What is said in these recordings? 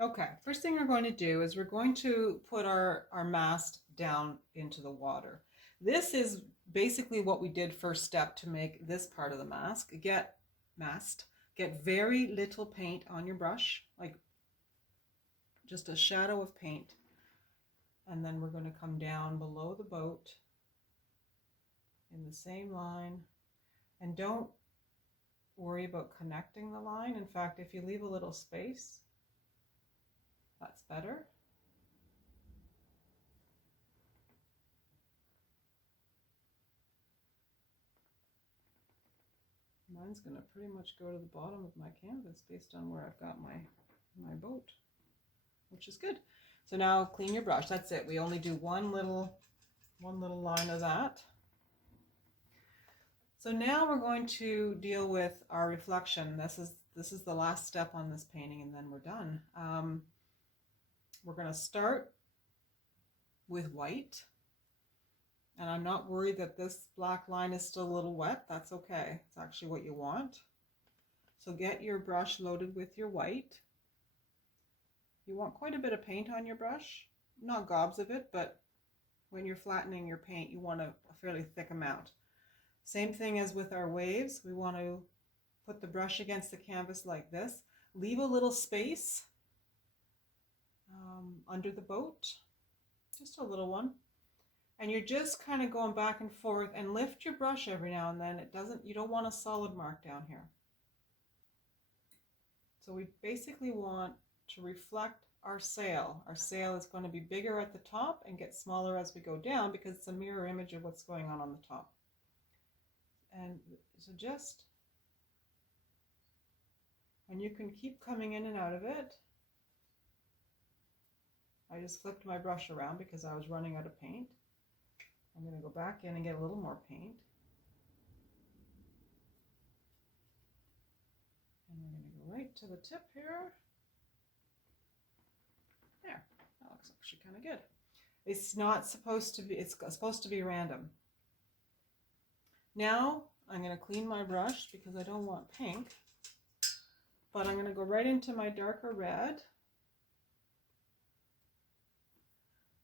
Okay, first thing we're going to do is we're going to put our mast down into the water. This is basically what we did first step to make this part of the mast. Get very little paint on your brush, like just a shadow of paint. And then we're going to come down below the boat in the same line. And don't worry about connecting the line. In fact, if you leave a little space, that's better. Mine's going to pretty much go to the bottom of my canvas based on where I've got my boat, which is good. So now clean your brush. That's it. We only do one little line of that. So now we're going to deal with our reflection. This is the last step on this painting, and then we're done. We're going to start with white. And I'm not worried that this black line is still a little wet. That's okay. It's actually what you want. So get your brush loaded with your white. You want quite a bit of paint on your brush. Not gobs of it, but when you're flattening your paint, you want a fairly thick amount. Same thing as with our waves. We want to put the brush against the canvas like this. Leave a little space under the boat, just a little one. And you're just kind of going back and forth, and lift your brush every now and then. You don't want a solid mark down here. So we basically want to reflect our sail. Our sail is going to be bigger at the top and get smaller as we go down because it's a mirror image of what's going on the top. And so and you can keep coming in and out of it. I just flipped my brush around because I was running out of paint. I'm going to go back in and get a little more paint. And we're going to go right to the tip here. There, that looks actually kind of good. It's not supposed to be, it's supposed to be random. Now I'm going to clean my brush because I don't want pink, but I'm going to go right into my darker red.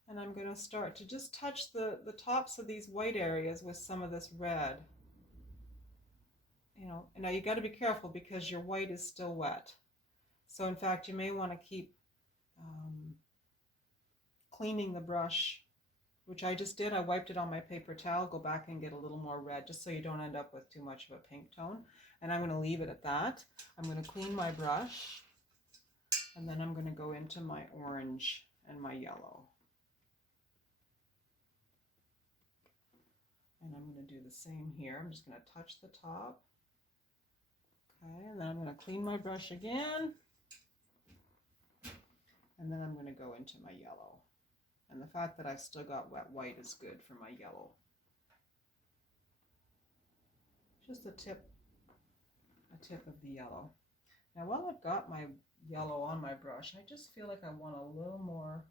And I'm going to start to just touch the tops of these white areas with some of this red. You know, and now you got to be careful because your white is still wet. So in fact, you may want to keep cleaning the brush, which I just did. I wiped it on my paper towel. Go back and get a little more red just so you don't end up with too much of a pink tone. And I'm going to leave it at that. I'm going to clean my brush, and then I'm going to go into my orange and my yellow. And I'm going to do the same here. I'm just going to touch the top. Okay, and then I'm going to clean my brush again. And then I'm going to go into my yellow. And the fact that I've still got wet white is good for my yellow. Just a tip of the yellow. Now while I've got my yellow on my brush, I just feel like I want a little more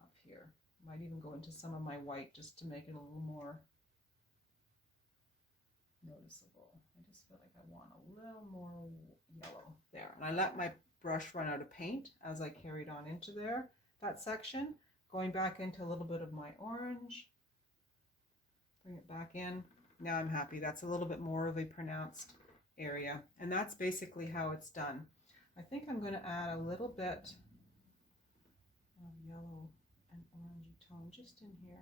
up here. Might even go into some of my white just to make it a little more noticeable. I just feel like I want a little more yellow there. And I let my brush run out of paint as I carried on into that section. Going back into a little bit of my orange. Bring it back in. Now I'm happy. That's a little bit more of a pronounced area. And that's basically how it's done. I think I'm going to add a little bit of yellow and orangey tone just in here.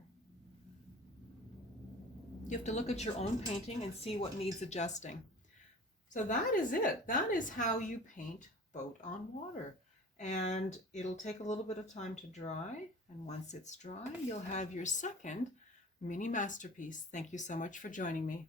You have to look at your own painting and see what needs adjusting. So that is it. That is how you paint Boat on Water. And it'll take a little bit of time to dry. And once it's dry, you'll have your second mini masterpiece. Thank you so much for joining me.